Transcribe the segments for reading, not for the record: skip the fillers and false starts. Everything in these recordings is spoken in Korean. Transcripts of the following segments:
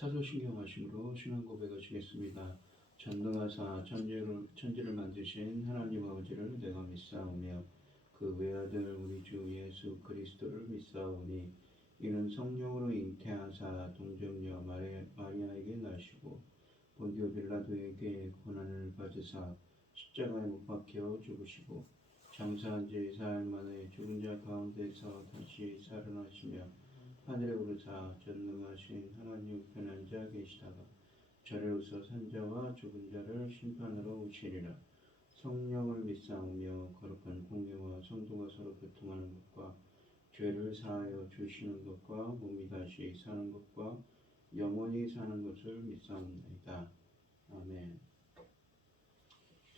사도신경하심으로 신앙 고백하시겠습니다. 전능하사 천지를 만드신 하나님 아버지를 내가 믿사오며 그 외아들 우리 주 예수 그리스도를 믿사오니 이는 성령으로 잉태하사 동정녀 마리아에게 나시고 본디오 빌라도에게 고난을 받으사 십자가에 못 박혀 죽으시고 장사한 지 4일 만에 죽은 자 가운데서 다시 살아나시며 하늘에 오르사 전능하신 하나님 우편에 앉아 계시다가 저리로서 산자와 죽은 자를 심판하러 오시리라. 성령을 믿사오며 거룩한 공예와 성도가 서로 교통하는 것과 죄를 사하여 주시는 것과 몸이 다시 사는 것과 영원히 사는 것을 믿사옵나이다. 아멘.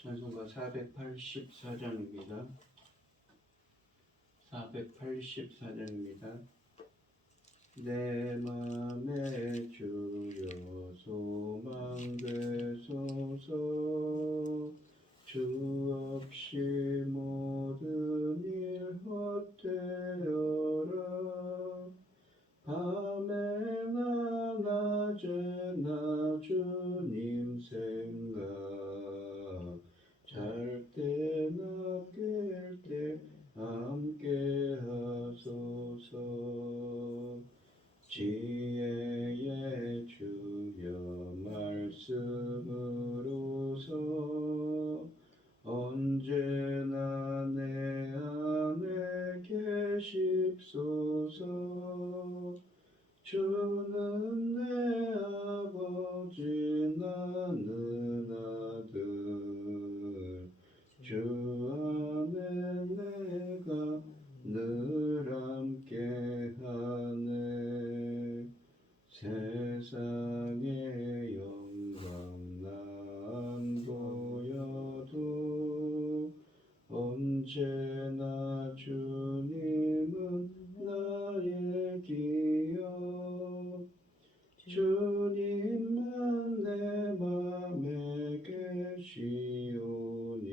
찬송가 484장입니다. 484장입니다. 내 맘에 주여 소망되소서. 주 없이 모든 일 헛되어라. 밤에나 낮에나 주님 생각, 잘 때나 깰 때 함께 하소서. 지혜의 주여 말씀으로서 언제나 내 안에 계십소서. 주는 내 아버지 나는 아들, 주 안에 내가 늘 함께하네. 세상의 영광 난 보여도 언제나 주님은 나의 기억. 주님만 내 맘에 계시오니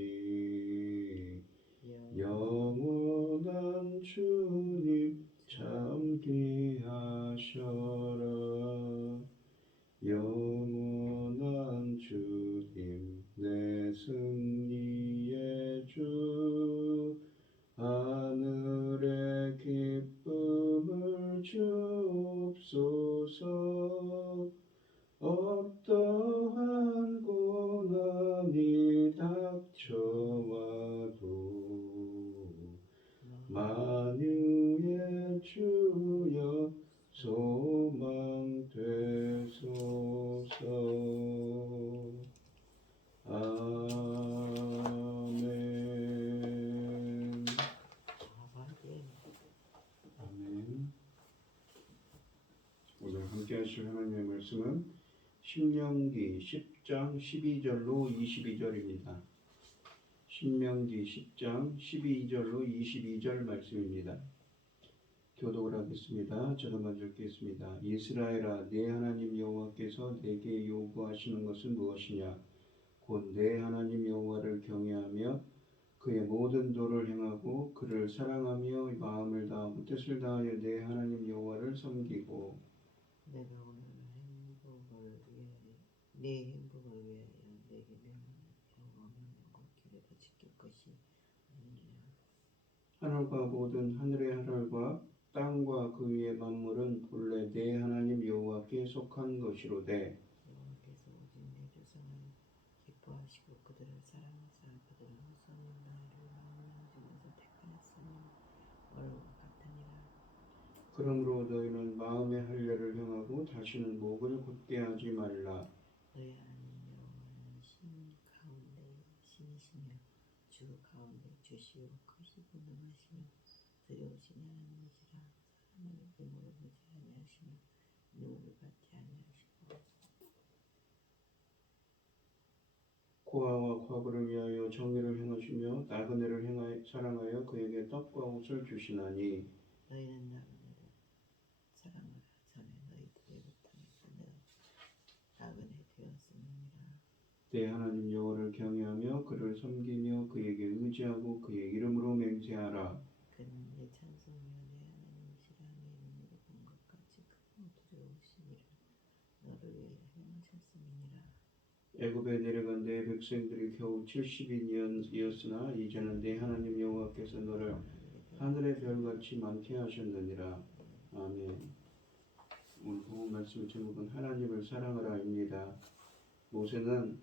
영원한 주님 참 귀하셔라. 영원한 주님 내 승리의 주, 하늘의 기쁨을 주옵소서. 어떠한 고난이 닥쳐와도 만유의 주여 소망되소서. 아멘. 아멘. 오늘 함께 하실 하나님의 말씀은 신명기 10장 12절로 22절입니다. 신명기 10장 12절로 22절 말씀입니다. 교독을 하겠습니다. 저도 먼저 읽겠습니다. 이스라엘아, 네 하나님 여호와께서 내게 요구하시는 것은 무엇이냐? 곧 내 하나님 여호와를 경외하며 그의 모든 도를 행하고 그를 사랑하며 마음을 다하고 뜻을 다하여 내 하나님 여호와를 섬기고. 내가 오늘 네 행복을 위하여 내게 명령하고 명령과 규례를 지킬 것이 아니니라. 하늘과 모든 하늘의 하늘과 땅과 그 위의 만물은 본래 내 하나님 여호와께 속한 것이로되 여호와께서 오직 내 조상을 기뻐하시고 그들을 사랑하사 그들을 후손인 나이를 마음에 중에서 택하였으니 얼과 같으니라. 그러므로 너희는 마음의 할례를 행하고 다시는 목을 곧게 하지 말라. 너희 하나님 여호와는 신 가운데 신이시며 주 가운데 주시오 크시고 능하시며 두려우신 하나님이시라. 사람을 의무를 보지 아니하시며 누구를 받지 아니하시고 고아와 과부를 위하여 정의를 행하시며 나그네를 사랑하여 그에게 떡과 옷을 주시나니 너희는 나그네를 사랑하라. 전에 너희들의 못함에서 내가 나그네 되었음이니라. 내 하나님 여호와를 경외하며 그를 섬기며 그에게 의지하고 그의 이름으로 맹세하라. 그는 내 찬송이여 내 하나님이시라. 내 눈으로 본 것 같이 크고 두려우시니라. 너를 위해 행하셨음이니라. 애굽에 내려간 내 백성들이 겨우 70인이었으나 이제는 내 하나님 여호와께서 너를 하늘의 별같이 많게 하셨느니라. 아멘. 오늘 본문 말씀 제목은 하나님을 사랑하라입니다. 모세는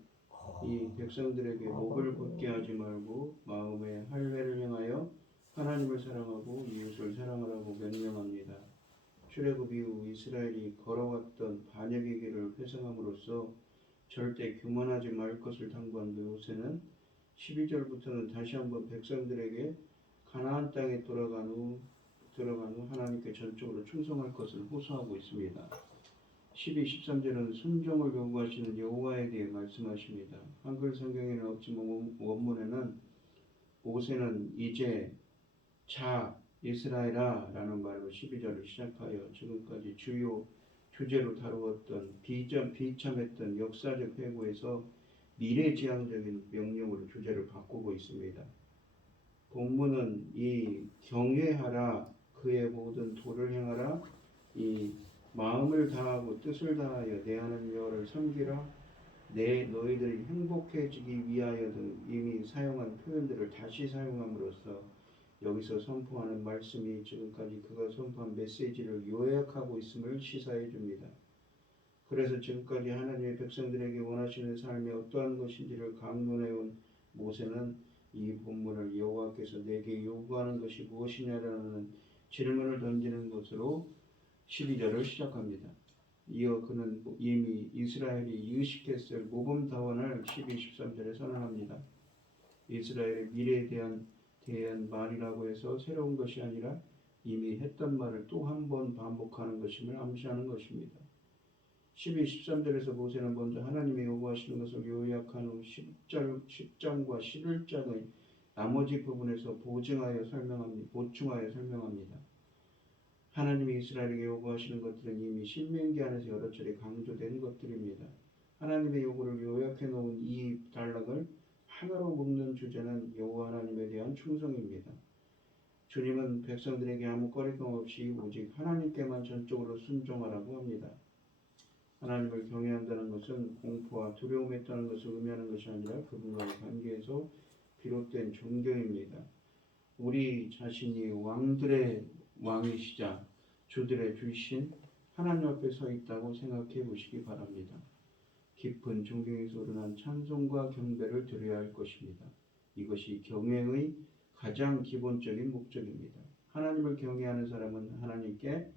이 백성들에게 목을 굳게 하지 말고 마음의 할례를 행하여 하나님을 사랑하고 이웃을 사랑하라고 명령합니다. 출애굽 이후 이스라엘이 걸어왔던 반역의 길을 회상함으로써 절대 교만하지 말 것을 당부한 모세는 12절부터는 다시 한번 백성들에게 가나안 땅에 들어간 후 하나님께 전적으로 충성할 것을 호소하고 있습니다. 12, 13절은 순종을 요구하시는 여호와에 대해 말씀하십니다. 한글 성경에는 없지만 원문에는 모세는 이제 자 이스라엘아 라는 말로 12절을 시작하여 지금까지 주요 주제로 다루었던 비참했던 역사적 회고에서 미래지향적인 명령으로 주제를 바꾸고 있습니다. 본문은 이 경외하라 그의 모든 도를 행하라 이 마음을 다하고 뜻을 다하여 내 하나님 여호와를 섬기라 너희들이 행복해지기 위하여 등 이미 사용한 표현들을 다시 사용함으로써 여기서 선포하는 말씀이 지금까지 그가 선포한 메시지를 요약하고 있음을 시사해 줍니다. 그래서 지금까지 하나님의 백성들에게 원하시는 삶이 어떠한 것인지를 강론해온 모세는 이 본문을 여호와께서 내게 요구하는 것이 무엇이냐라는 질문을 던지는 것으로 12절을 시작합니다. 이어 그는 이미 이스라엘이 의식했을 모범다원을 12, 13절에 선언합니다. 이스라엘의 미래에 대한 말이라고 해서 새로운 것이 아니라 이미 했던 말을 또 한 번 반복하는 것임을 암시하는 것입니다. 12, 13절에서 모세는 먼저 하나님의 요구하시는 것을 요약한 후 10장과 11장의 나머지 부분에서 보충하여 설명합니다. 하나님이 이스라엘에게 요구하시는 것들은 이미 신명기 안에서 여러 차례 강조된 것들입니다. 하나님의 요구를 요약해 놓은 이 단락을 하나로 묶는 주제는 여호와 하나님에 대한 충성입니다. 주님은 백성들에게 아무 거리낌 없이 오직 하나님께만 전적으로 순종하라고 합니다. 하나님을 경외한다는 것은 공포와 두려움에 떠는 것을 의미하는 것이 아니라 그분과의 관계에서 비롯된 존경입니다. 우리 자신이 왕들의 왕이시자 주들의 주이신 하나님 앞에 서 있다고 생각해 보시기 바랍니다. 깊은 존경에서 우러난 찬송과 경배를 드려야 할 것입니다. 이것이 경외의 가장 기본적인 목적입니다. 하나님을 경외하는 사람은 하나님께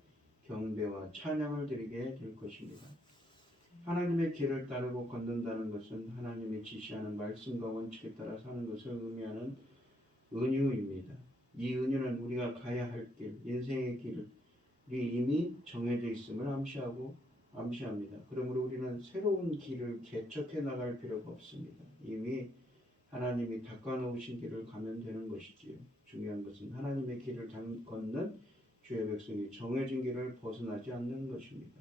경배와 찬양을 드리게 될 것입니다. 하나님의 길을 따르고 걷는다는 것은 하나님이 지시하는 말씀과 원칙에 따라 사는 것을 의미하는 은유입니다. 이 은유는 우리가 가야 할 길, 인생의 길이 이미 정해져 있음을 암시합니다. 그러므로 우리는 새로운 길을 개척해 나갈 필요가 없습니다. 이미 하나님이 닦아놓으신 길을 가면 되는 것이지요. 중요한 것은 하나님의 길을 걷는 주의 백성이 정해진 길을 벗어나지 않는 것입니다.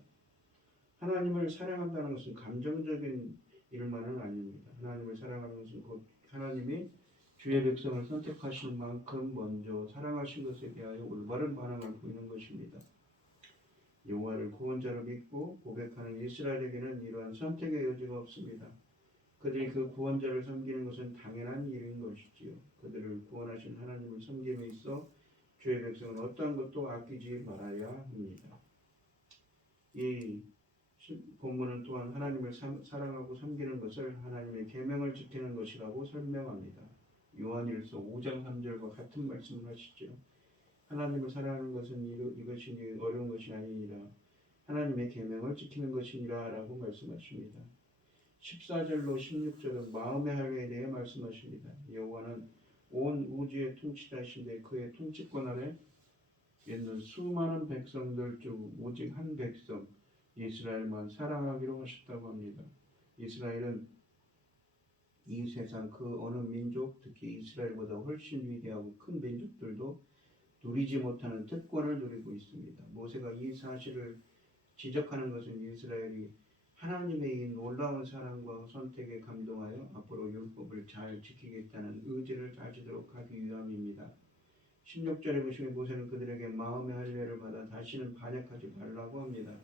하나님을 사랑한다는 것은 감정적인 일만은 아닙니다. 하나님을 사랑하는 것은 곧 하나님이 주의 백성을 선택하신 만큼 먼저 사랑하신 것에 대하여 올바른 반응을 보이는 것입니다. 여호와를 구원자로 믿고 고백하는 이스라엘에게는 이러한 선택의 여지가 없습니다. 그들이 그 구원자를 섬기는 것은 당연한 일인 것이지요. 그들을 구원하신 하나님을 섬김에 있어 주의 백성은 어떠한 것도 아끼지 말아야 합니다. 이 본문은 또한 하나님을 사랑하고 섬기는 것을 하나님의 계명을 지키는 것이라고 설명합니다. 요한일서 5장 3절과 같은 말씀을 하시죠. 하나님을 사랑하는 것은 이것이 어려운 것이 아니니라 하나님의 계명을 지키는 것이니라 라고 말씀하십니다. 14절로 16절은 마음의 할례에 대해 말씀하십니다. 여호와는 온 우주의 통치자이신데 그의 통치권 아래 있는 수많은 백성들 중 오직 한 백성 이스라엘만 사랑하기로 하셨다고 합니다. 이스라엘은 이 세상 그 어느 민족, 특히 이스라엘보다 훨씬 위대하고 큰 민족들도 누리지 못하는 특권을 누리고 있습니다. 모세가 이 사실을 지적하는 것은 이스라엘이 하나님의 이 놀라운 사랑과 선택에 감동하여 앞으로 율법을 잘 지키겠다는 의지를 가지도록 하기 위함입니다. 16절에 보시면 모세는 그들에게 마음의 할례를 받아 다시는 반역하지 말라고 합니다.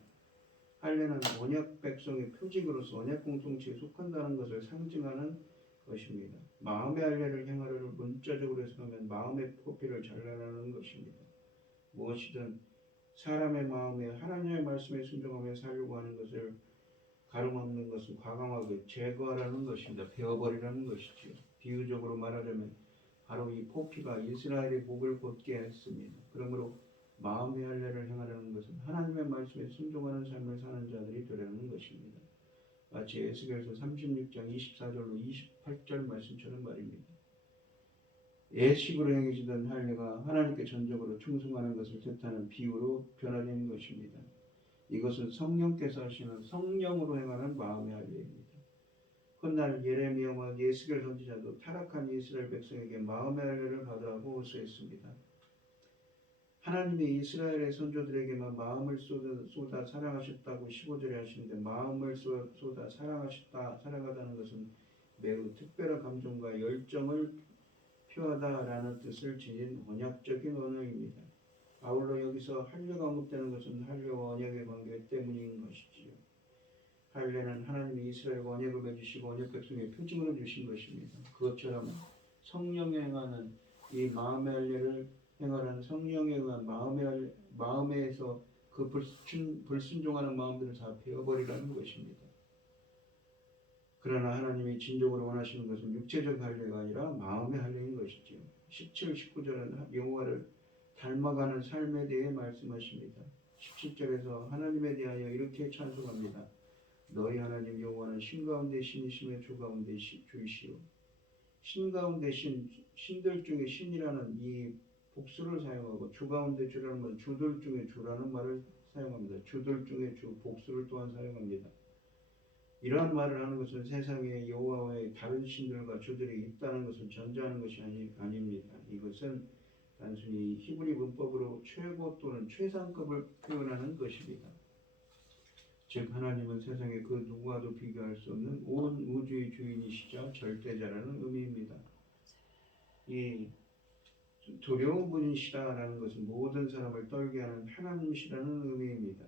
할례는 언약 백성의 표직으로서 언약 공동체에 속한다는 것을 상징하는 것입니다. 마음의 할례를 행하려를 문자적으로 해석하면 마음의 포피를 잘라내는 것입니다. 무엇이든 사람의 마음에 하나님의 말씀에 순종하며 살려고 하는 것을 가름없는 것은 과감하게 제거하라는 것입니다. 베어버리라는 것이지요. 비유적으로 말하자면 바로 이 포피가 이스라엘의 목을 곧게 했습니다. 그러므로 마음의 할례를 행하려는 것은 하나님의 말씀에 순종하는 삶을 사는 자들이 되려는 것입니다. 마치 에스겔서 36장 24절로 28절 말씀처럼 말입니다. 예식으로 행해지던 할례가 하나님께 전적으로 충성하는 것을 뜻하는 비유로 변화된 것입니다. 이것은 성령께서 하시는 성령으로 행하는 마음의 할례입니다. 훗날 예레미야와 예스겔 선지자도 타락한 이스라엘 백성에게 마음의 할례를 받으라고 호소했습니다. 하나님이 이스라엘의 선조들에게만 마음을 쏟아 사랑하셨다고 15절에 하시는데 마음을 쏟아 사랑하다는 것은 매우 특별한 감정과 열정을 표하다라는 뜻을 지닌 언약적인 언어입니다. 아울러 여기서 할례가 언급되는 것은 할례와 언약의 관계 때문인 것이지요. 할례는 하나님이 이스라엘과 언약을 맺으시고 언약 백성의 표징으로 주신 것입니다. 그것처럼 성령에 행하는 이 마음의 할례를 행하라는 성령에 의한 마음에서 그 불순종하는 마음들을 다 베어버리라는 것입니다. 그러나 하나님이 진정으로 원하시는 것은 육체적 할례가 아니라 마음의 할례인 것이지요. 17, 19절은 여호와를 닮아가는 삶에 대해 말씀하십니다. 17절에서 하나님에 대하여 이렇게 찬송합니다. 너희 하나님 여호와는 신 가운데 신이시며 주 가운데 주이시오. 신 가운데 신들 중에 신이라는 이 복수를 사용하고 주 가운데 주라는 말은 주들 중에 주라는 말을 사용합니다. 주들 중에 주 복수를 또한 사용합니다. 이러한 말을 하는 것은 세상에 여호와의 다른 신들과 주들이 있다는 것을 전제하는 것이 아닙니다. 이것은 단순히 히브리 문법으로 최고 또는 최상급을 표현하는 것입니다. 즉 하나님은 세상에 그 누구와도 비교할 수 없는 온 우주의 주인이시자 절대자라는 의미입니다. 이 두려운 분이시다라는 것은 모든 사람을 떨게 하는 하나님이시라는 의미입니다.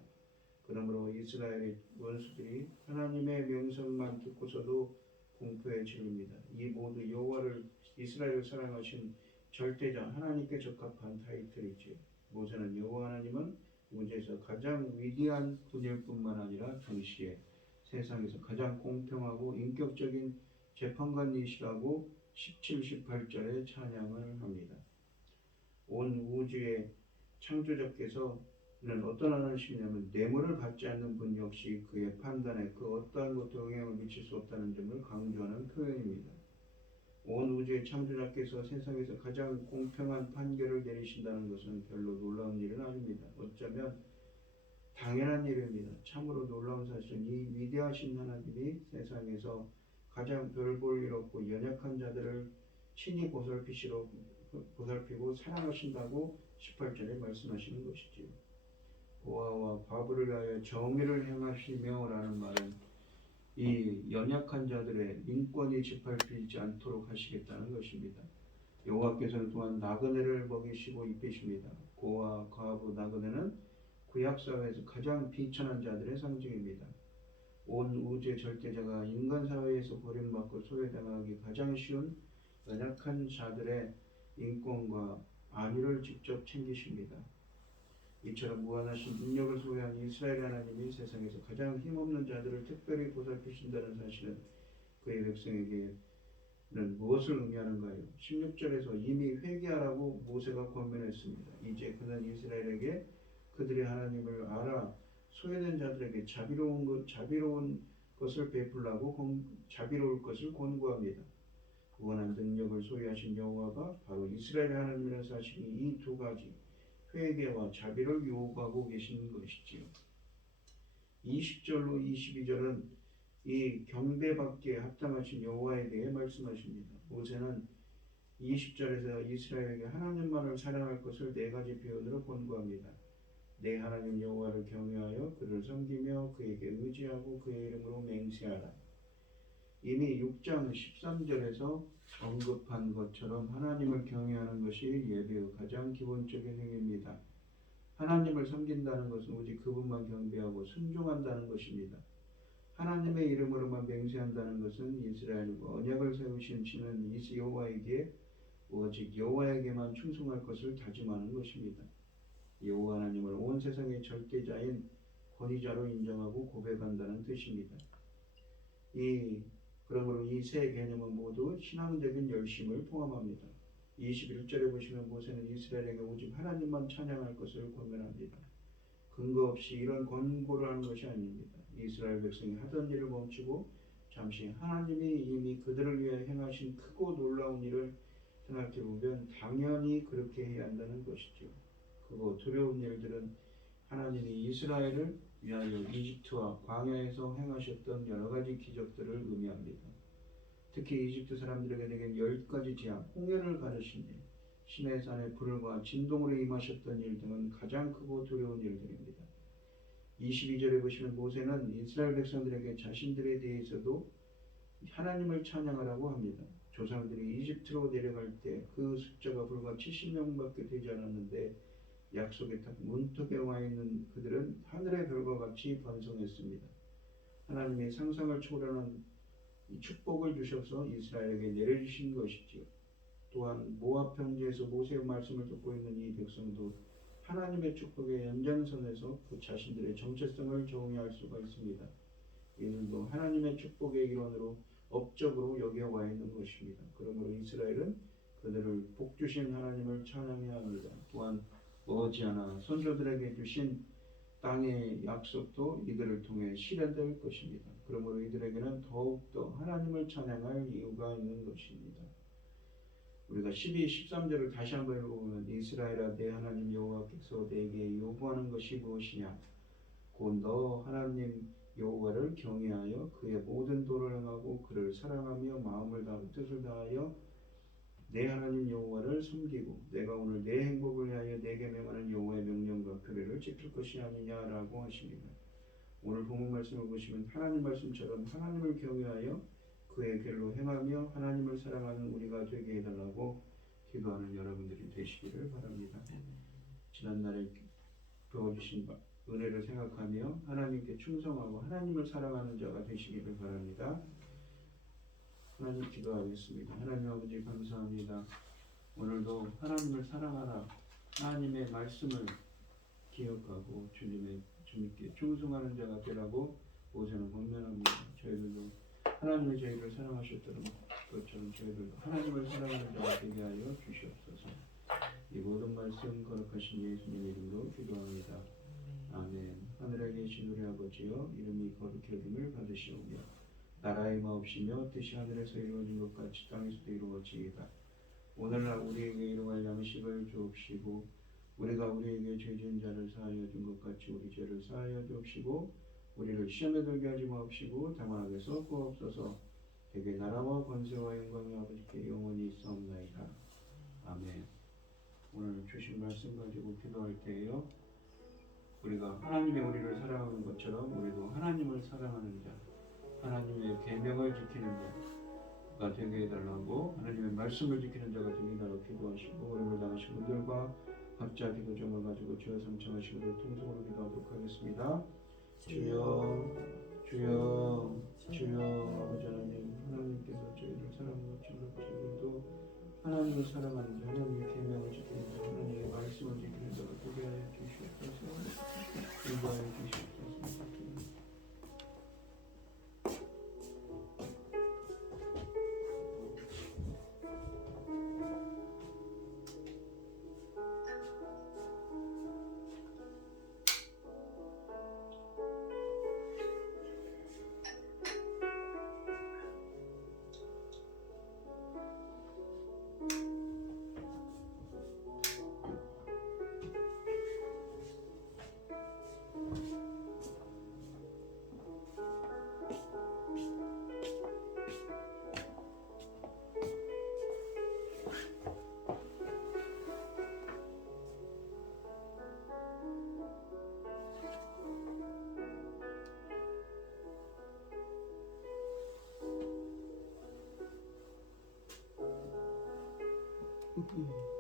그러므로 이스라엘의 원수들이 하나님의 명성만 듣고서도 공포에 질립니다. 이 모두 여호와를 이스라엘을 사랑하신 절대자 하나님께 적합한 타이틀이지요. 모세는 여호와 하나님은 우주에서 가장 위대한 분일 뿐만 아니라 동시에 세상에서 가장 공평하고 인격적인 재판관이시라고 17, 18절에 찬양을 합니다. 온 우주의 창조자께서는 어떤 하나님이냐면 뇌물을 받지 않는 분 역시 그의 판단에 그 어떠한 것도 영향을 미칠 수 없다는 점을 강조하는 표현입니다. 온 우주의 창조자께서 세상에서 가장 공평한 판결을 내리신다는 것은 별로 놀라운 일은 아닙니다. 어쩌면 당연한 일입니다. 참으로 놀라운 사실은 이 위대하신 하나님이 세상에서 가장 별 볼 일 없고 연약한 자들을 친히 보살피고 사랑하신다고 18절에 말씀하시는 것이지요. 고아와 과부를 위하여 정의를 행하시며 라는 말은 이 연약한 자들의 인권이 짓밟히지 않도록 하시겠다는 것입니다. 여호와께서는 또한 나그네를 먹이시고 입히십니다. 고아, 과부, 나그네는 구약사회에서 가장 비천한 자들의 상징입니다. 온 우주의 절대자가 인간 사회에서 버림받고 소외당하기 가장 쉬운 연약한 자들의 인권과 안위를 직접 챙기십니다. 이처럼 무한하신 능력을 소유한 이스라엘 하나님이 세상에서 가장 힘없는 자들을 특별히 보살피신다는 사실은 그의 백성에게는 무엇을 의미하는가요? 16절에서 이미 회개하라고 모세가 권면했습니다. 이제 그는 이스라엘에게 그들의 하나님을 알아 소외된 자들에게 자비로운 것을 베풀라고 자비로울 것을 권고합니다. 구원한 능력을 소유하신 여호와가 바로 이스라엘 하나님이라는 사실이 이 두 가지 회개와 자비를 요구하고 계신 것이지요. 20절로 22절은 이 경배받기에 합당하신 여호와에 대해 말씀하십니다. 모세는 20절에서 이스라엘에게 하나님만을 사랑할 것을 네 가지 표현으로 권고합니다. 내 하나님 여호와를 경외하여 그를 섬기며 그에게 의지하고 그의 이름으로 맹세하라. 이미 6장 13절에서 언급한 것처럼 하나님을 경외하는 것이 예배의 가장 기본적인 행위입니다. 하나님을 섬긴다는 것은 오직 그분만 경배하고 순종한다는 것입니다. 하나님의 이름으로만 맹세한다는 것은 이스라엘과 언약을 세우신 신은 여호와에게 오직 여호와에게만 충성할 것을 다짐하는 것입니다. 여호와 하나님을 온 세상의 절대자인 권위자로 인정하고 고백한다는 뜻입니다. 그러므로 이 세 개념은 모두 신앙적인 열심을 포함합니다. 21절에 보시면 모세는 이스라엘에게 오직 하나님만 찬양할 것을 권면합니다. 근거 없이 이런 권고를 하는 것이 아닙니다. 이스라엘 백성이 하던 일을 멈추고 잠시 하나님이 이미 그들을 위해 행하신 크고 놀라운 일을 생각해 보면 당연히 그렇게 해야 한다는 것이죠. 크고 두려운 일들은 하나님이 이스라엘을 위하여 이집트와 광야에서 행하셨던 여러 가지 기적들을 의미합니다. 특히 이집트 사람들에게 내겐 10가지 재앙, 홍해를 가르신 일, 시내산의 불과 진동으로 임하셨던 일 등은 가장 크고 두려운 일들입니다. 22절에 보시면 모세는 이스라엘 백성들에게 자신들에 대해서도 하나님을 찬양하라고 합니다. 조상들이 이집트로 내려갈 때 그 숫자가 불과 70명밖에 되지 않았는데 약속의 탑 문턱에 와 있는 그들은 하늘의 별과 같이 번성했습니다. 하나님의 상상을 초월하는 이 축복을 주셔서 이스라엘에게 내려주신 것이지요. 또한 모압 평지에서 모세의 말씀을 듣고 있는 이 백성도 하나님의 축복의 연장선에서 그 자신들의 정체성을 정의할 수가 있습니다. 이들도 하나님의 축복의 일원으로 업적으로 여겨와 있는 것입니다. 그러므로 이스라엘은 그들을 복 주신 하나님을 찬양해야 합니다. 또한 머지않아 선조들에게 주신 땅의 약속도 이들을 통해 실현될 것입니다. 그러므로 이들에게는 더욱더 하나님을 찬양할 이유가 있는 것입니다. 우리가 12, 13절을 다시 한번 읽어보면 이스라엘아 내 하나님 여호와께서 내게 요구하는 것이 무엇이냐 곧 너 하나님 여호와를 경외하여 그의 모든 도를 행하고 그를 사랑하며 마음을 다하고 뜻을 다하여 내 하나님 여호와를 섬기고 내가 오늘 내 행복을 위하여 내게 명하는 여호와의 명령과 규례를 지킬 것이 아니냐라고 하십니다. 오늘 본문 말씀을 보시면 하나님 말씀처럼 하나님을 경외하여 그의 길로 행하며 하나님을 사랑하는 우리가 되게 해달라고 기도하는 여러분들이 되시기를 바랍니다. 지난날에 배워주신 은혜를 생각하며 하나님께 충성하고 하나님을 사랑하는 자가 되시기를 바랍니다. 하나님 기도하겠습니다. 하나님 아버지 감사합니다. 오늘도 하나님을 사랑하라 하나님의 말씀을 기억하고 주님께 충성하는 자가 되라고 모세는 권면합니다. 저희들도 하나님의 저희를 사랑하셨던 것처럼 저희들도 하나님을 사랑하는 자가 되게 하여 주시옵소서. 이 모든 말씀 거룩하신 예수님 이름으로 기도합니다. 아멘. 하늘에 계신 우리 아버지여 이름이 거룩히 여김을 받으시오며 나라의 마옵시며 뜻이 하늘에서 이루어진 것 같이 땅에서도 이루어지이다. 오늘날 우리에게 일용할 양식을 주옵시고 우리가 우리에게 죄 지은 자를 사하여 준 것 같이 우리 죄를 사하여 주옵시고 우리를 시험에 들게 하지 마옵시고 다만 악에서 구하옵소서. 대개 나라와 권세와 영광이 아버지께 영원히 있사옵나이다. 아멘. 오늘 주신 말씀 가지고 기도할 때에요 우리가 하나님의 우리를 사랑하는 것처럼 우리도 하나님을 사랑하는 자 하나님의 계명을 지키는 자가 되게 해달라고 하나님의 말씀을 지키는 자가 되게 해달라고 기도하시고 어려움을 당하신 분들과 각자 기도 점을 가지고 주여 삼청하시고 통성으로 기도하도록 하겠습니다. 주여 주여 주여 아버지 하나님 하나님께서 저희를 사랑하는 것처럼 저희들도 하나님을 사랑하는 자 하나님의 계명을 지키는 자 하나님의 말씀을 지키는 자가 되게 하여 주시옵소서. 인도하여 주시옵소서. 음.